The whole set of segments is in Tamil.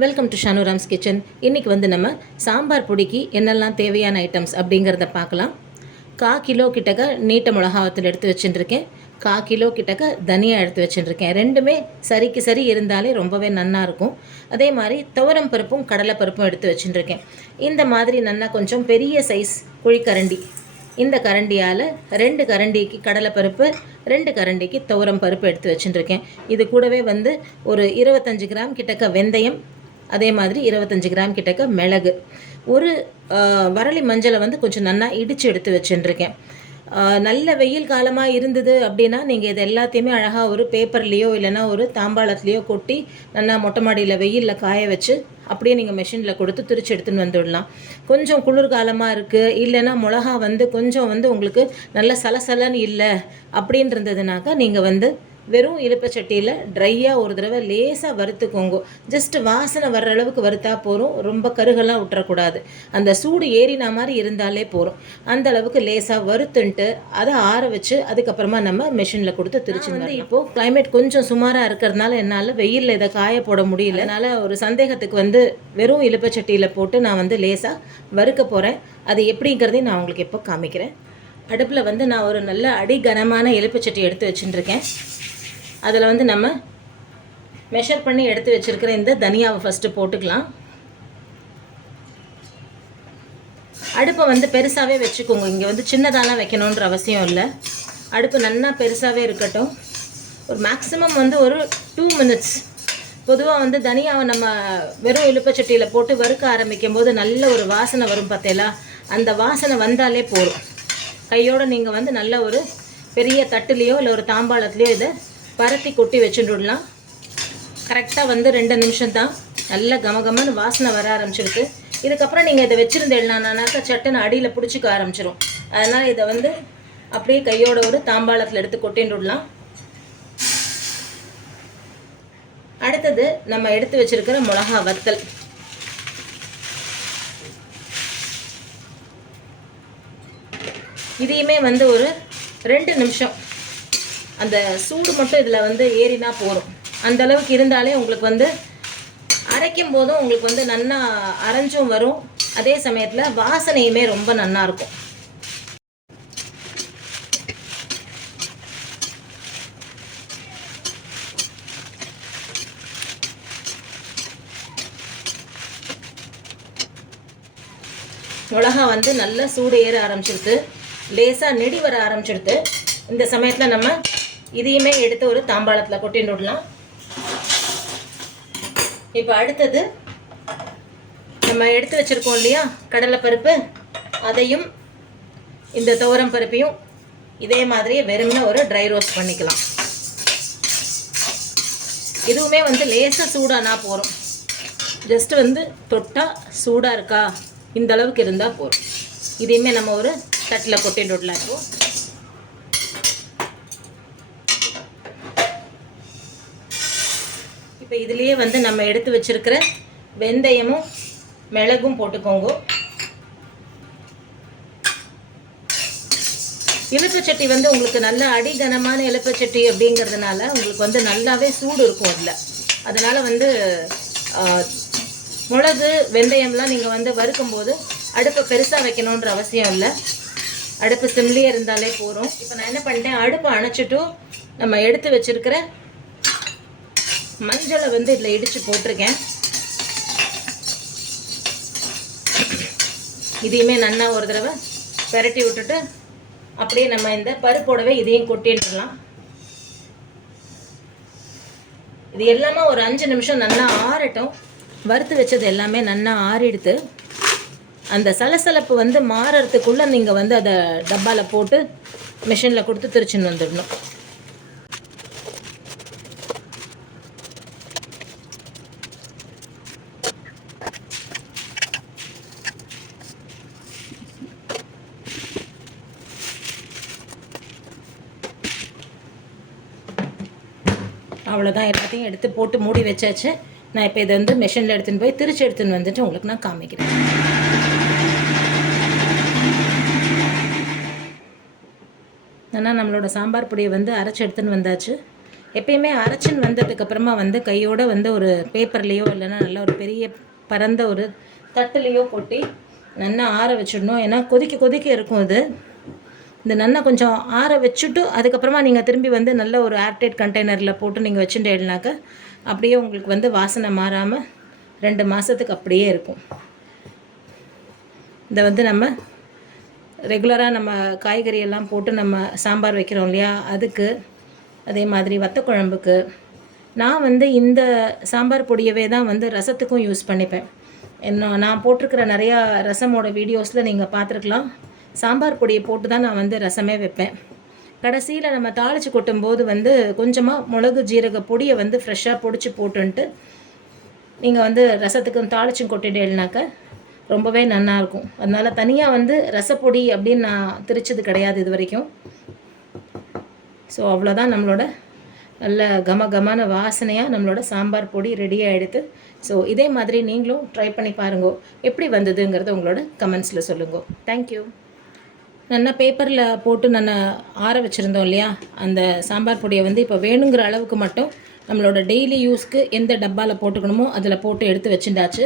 வெல்கம் டு ஷானுராம்ஸ் கிச்சன் இன்றைக்கி வந்து நம்ம சாம்பார் பொடிக்கு என்னெல்லாம் தேவையான ஐட்டம்ஸ் அப்படிங்கிறத பார்க்கலாம். கா கிலோ கிட்டக்க நீட்ட மிளகாவத்தில் எடுத்து வச்சுட்டுருக்கேன் கா கிலோ கிட்டக்க தனியா எடுத்து வச்சுட்டுருக்கேன் ரெண்டுமே சரிக்கு சரி இருந்தாலே ரொம்பவே நன்னாக இருக்கும். அதே மாதிரி துவரம் பருப்பும் கடலை பருப்பும் எடுத்து வச்சுட்டுருக்கேன் இந்த மாதிரி நல்லா கொஞ்சம் பெரிய சைஸ் குழிக்கரண்டி இந்த கரண்டியால் ரெண்டு கரண்டிக்கு கடலைப்பருப்பு ரெண்டு கரண்டிக்கு துவரம் பருப்பு எடுத்து வச்சுட்டுருக்கேன் இது கூடவே வந்து ஒரு இருபத்தஞ்சி கிராம் கிட்டக்க வெந்தயம் அதே மாதிரி இருபத்தஞ்சி கிராம் கிட்டக்க மிளகு. ஒரு வரளி வரலி மஞ்சளை வந்து கொஞ்சம் நன்னா இடித்து எடுத்து வச்சுட்டுருக்கேன் நல்ல வெயில் காலமாக இருந்தது அப்படின்னா நீங்கள் இது எல்லாத்தையுமே அழகாக ஒரு பேப்பர்லேயோ இல்லைன்னா ஒரு தாம்பாளத்துலேயோ கொட்டி நல்லா மொட்டை மாடியில் வெயிலில் காய வச்சு அப்படியே நீங்கள் மிஷினில் கொடுத்து திரிச்சு எடுத்துன்னு வந்துடலாம். கொஞ்சம் குளிர்காலமாக இருக்குது இல்லைன்னா மிளகா வந்து கொஞ்சம் வந்து உங்களுக்கு நல்ல சலசலன்னு இல்லை அப்படின்றதுனாக்கா நீங்கள் வந்து வெறும் இலுப்பச்சட்டியில் ட்ரையாக ஒரு தடவை லேசாக வறுத்துக்கோங்க. ஜஸ்ட் வாசனை வர்ற அளவுக்கு வறுத்தா போதும். ரொம்ப கருகெல்லாம் விட்டுறக்கூடாது அந்த சூடு ஏறின மாதிரி இருந்தாலே போதும். அந்த அளவுக்கு லேசாக வறுத்துன்ட்டு அதை ஆற வச்சு அதுக்கப்புறமா நம்ம மெஷினில் கொடுத்து திருச்சி வந்து இப்போது climate கொஞ்சம் சுமாராக இருக்கிறதுனால என்னால் வெயிலில் இதை காய போட முடியல. அதனால் ஒரு சந்தேகத்துக்கு வந்து வெறும் இலுப்பச்சட்டியில் போட்டு நான் வந்து லேசாக வறுக்க போகிறேன் அது எப்படிங்கிறதையும் நான் உங்களுக்கு இப்போ காமிக்கிறேன். அடுப்பில் வந்து நான் ஒரு நல்ல அடி கனமான எலுப்புச்சட்டி எடுத்து வச்சுட்டுருக்கேன். அதில் வந்து நம்ம மெஷர் பண்ணி எடுத்து வச்சுருக்கிற இந்த தனியாவை ஃபஸ்ட்டு போட்டுக்கலாம். அடுப்பை வந்து பெருசாகவே வச்சுக்கோங்க. இங்கே வந்து சின்னதாலாம் வைக்கணுன்ற அவசியம் இல்லை. அடுப்பு நல்லா பெருசாகவே இருக்கட்டும். ஒரு மேக்ஸிமம் வந்து ஒரு டூ மினிட்ஸ் பொதுவாக வந்து தனியாவை நம்ம வெறும் இழுப்பச்சட்டியில் போட்டு வறுக்க ஆரம்பிக்கும் போது நல்ல ஒரு வாசனை வரும் பார்த்தேலா அந்த வாசனை வந்தாலே போதும். கையோடு நீங்கள் வந்து நல்ல ஒரு பெரிய தட்டுலேயோ இல்லை ஒரு தாம்பாளத்துலேயோ இதை பரத்தி கொட்டி வச்சுட்டுடலாம் கரெக்டாக வந்து ரெண்டு நிமிஷம் தான். நல்ல கமகமன்னு வாசனை வர ஆரம்பிச்சிருக்கு. இதுக்கப்புறம் நீங்கள் இதை வச்சுருந்தேன்னானாக்கா சட்டுன்னு அடியில் பிடிச்சிக்க ஆரம்பிச்சிரும். அதனால் இதை வந்து அப்படியே கையோட ஒரு தாம்பாளத்தில் எடுத்து கொட்டின்ட்விடலாம் அடுத்தது நம்ம எடுத்து வச்சிருக்கிற மிளகா வத்தல். இதையுமே வந்து ஒரு ரெண்டு நிமிஷம் அந்த சூடு மட்டும் இதில் வந்து ஏறினா போதும். அந்த அளவுக்கு இருந்தாலே உங்களுக்கு வந்து அரைக்கும் போதும் உங்களுக்கு வந்து நல்லா அரைஞ்சும் வரும். அதே சமயத்தில் வாசனையுமே ரொம்ப நல்லா இருக்கும். மிளகா வந்து நல்லா சூடு ஏற ஆரம்பிச்சிடுது லேசாக நெடி வர ஆரம்பிச்சிடுது இந்த சமயத்தில் நம்ம இதையுமே எடுத்து ஒரு தாம்பாளத்தில் கொட்டின்னு விடலாம். இப்போ அடுத்தது நம்ம எடுத்து வச்சுருக்கோம் இல்லையா கடலைப்பருப்பு. அதையும் இந்த துவரம் பருப்பையும் இதே மாதிரியே வெறும்னா ஒரு ட்ரை ரோஸ்ட் பண்ணிக்கலாம். இதுவுமே வந்து லேசாக சூடானா போகிறோம் ஜஸ்ட் வந்து தொட்டால் சூடாக இருக்கா இந்த அளவுக்கு இருந்தால் போதும் இதையுமே நம்ம ஒரு தட்டில் கொட்டிட்டு விடலாம் இப்போது இப்போ இதுலேயே வந்து நம்ம எடுத்து வச்சிருக்கிற வெந்தயமும் மிளகும் போட்டுக்கோங்க. இலுப்பச்சட்டி வந்து உங்களுக்கு நல்ல அடிகனமான இலுப்பச்சட்டி அப்படிங்கிறதுனால உங்களுக்கு வந்து நல்லாவே சூடு இருக்கும் அதில். அதனால் வந்து மிளகு வெந்தயம்லாம் நீங்கள் வந்து வறுக்கும்போது அடுப்பை பெருசாக வைக்கணுன்ற அவசியம் இல்லை. அடுப்பு சிம்லேயே இருந்தாலே போதும். இப்போ நான் என்ன பண்ணிட்டேன் அடுப்பை அணைச்சிட்டு நம்ம எடுத்து வச்சுருக்கிற மஞ்சளை வந்து இதில் இடித்து போட்டிருக்கேன். இதையுமே நல்லா ஒரு தடவை பெரட்டி விட்டுட்டு அப்படியே நம்ம இந்த பருப்போடவே இதையும் கொட்டிட்டுலாம் இது எல்லாமே ஒரு அஞ்சு நிமிஷம் நல்லா ஆறட்டும். வறுத்து வச்சது எல்லாமே நல்லா ஆறிடுத்து. அந்த சலசலப்பு வந்து மாறுறதுக்குள்ளே நீங்கள் வந்து அதை டப்பாவில் போட்டு மிஷினில் கொடுத்து திருச்சின்னு வந்துடணும். அவ்வளோதான் எல்லாத்தையும் எடுத்து போட்டு மூடி வச்சாச்சு. நான் இப்போ இதை வந்து மிஷினில் எடுத்துன்னு போய் திருச்சி எடுத்துன்னு வந்துட்டு உங்களுக்கு நான் காமிக்கிறேன். ஆனால் நம்மளோட சாம்பார் பொடியை வந்து அரைச்சி எடுத்துன்னு வந்தாச்சு. எப்பயுமே அரைச்சின்னு வந்ததுக்கப்புறமா வந்து கையோட வந்து ஒரு பேப்பர்லேயோ இல்லைன்னா நல்ல ஒரு பெரிய பரந்த ஒரு தட்டுலேயோ கொட்டி நல்லா ஆற வச்சிடணும். ஏன்னா கொதிக்க கொதிக்க இருக்கும் அது. இந்த நன்னை கொஞ்சம் ஆற வச்சுட்டு அதுக்கப்புறமா நீங்கள் திரும்பி வந்து நல்ல ஒரு ஏர்டைட் கண்டெய்னரில் போட்டு நீங்கள் வச்சுட்டேனாக்க அப்படியே உங்களுக்கு வந்து வாசனை மாறாமல் ரெண்டு மாதத்துக்கு அப்படியே இருக்கும். இதை வந்து நம்ம ரெகுலராக நம்ம காய்கறி எல்லாம் போட்டு நம்ம சாம்பார் வைக்கிறோம் இல்லையா? அதுக்கு அதே மாதிரி வத்த குழம்புக்கு நான் வந்து இந்த சாம்பார் பொடியவே தான் வந்து ரசத்துக்கும் யூஸ் பண்ணிப்பேன். என்ன நான் போட்டிருக்கிற நிறையா ரசமோட வீடியோஸில் நீங்கள் பார்த்துருக்கலாம். சாம்பார் பொடியை போட்டு தான் நான் வந்து ரசமே வைப்பேன். கடைசியில் நம்ம தாளித்து கொட்டும்போது வந்து கொஞ்சமாக மிளகு ஜீரக பொடியை வந்து ஃப்ரெஷ்ஷாக பொடிச்சு போட்டுன்ட்டு நீங்கள் வந்து ரசத்துக்கும் தாளிச்சும் கொட்டிட்டேன்னாக்க ரொம்பவே நல்லாயிருக்கும் அதனால் தனியாக வந்து ரசப்பொடி அப்படின்னு நான் திரிச்சது கிடையாது இது வரைக்கும். ஸோ அவ்வளோதான் நம்மளோட நல்ல கம கமான வாசனையாக நம்மளோட சாம்பார் பொடி ரெடியாக எடுத்து ஸோ இதே மாதிரி நீங்களும் ட்ரை பண்ணி பாருங்க. எப்படி வந்ததுங்கிறத உங்களோட கமெண்ட்ஸில் சொல்லுங்க. தேங்க்யூ நல்லா பேப்பரில் போட்டு நான் ஆற வச்சுருந்தோம் இல்லையா? அந்த சாம்பார் பொடியை வந்து இப்போ வேணுங்கிற அளவுக்கு மட்டும் நம்மளோட டெய்லி யூஸ்க்கு எந்த டப்பாவில் போட்டுக்கணுமோ அதில் போட்டு எடுத்து வச்சுட்டாச்சு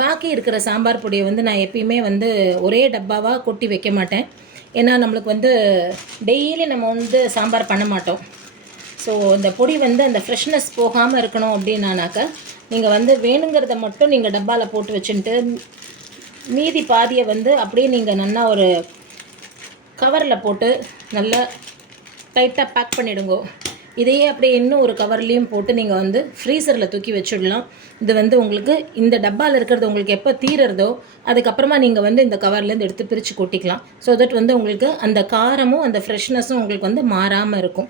பாக்கி இருக்கிற சாம்பார் பொடியை வந்து நான் எப்பயுமே வந்து ஒரே டப்பாவாக கொட்டி வைக்க மாட்டேன். ஏன்னா நம்மளுக்கு வந்து டெய்லி நம்ம வந்து சாம்பார் பண்ண மாட்டோம். ஸோ இந்த பொடி வந்து அந்த ஃப்ரெஷ்னஸ் போகாமல் இருக்கணும் அப்படின்னானாக்கா நீங்கள் வந்து வேணுங்கிறத மட்டும் நீங்கள் டப்பாவில் போட்டு வச்சுட்டு மீதி பாதியை வந்து அப்படியே நீங்கள் நல்லா ஒரு கவரில் போட்டு நல்லா டைட்டாக பேக் பண்ணிவிடுங்க இதையே அப்படியே இன்னும் ஒரு கவர்லேயும் போட்டு நீங்கள் வந்து ஃப்ரீசரில் தூக்கி வச்சுடலாம். இது வந்து உங்களுக்கு இந்த டப்பாவில் இருக்கிறது உங்களுக்கு எப்போ தீரறதோ அதுக்கப்புறமா நீங்கள் வந்து இந்த கவர்லேருந்து எடுத்து பிரித்து கொட்டிக்கலாம். ஸோ தட் வந்து உங்களுக்கு அந்த காரமும் அந்த ஃப்ரெஷ்னஸும் உங்களுக்கு வந்து மாறாமல் இருக்கும்.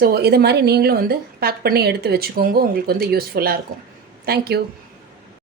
ஸோ இதை மாதிரி நீங்களும் வந்து பேக் பண்ணி எடுத்து வச்சுக்கோங்க. உங்களுக்கு வந்து யூஸ்ஃபுல்லாக இருக்கும். தேங்க்யூ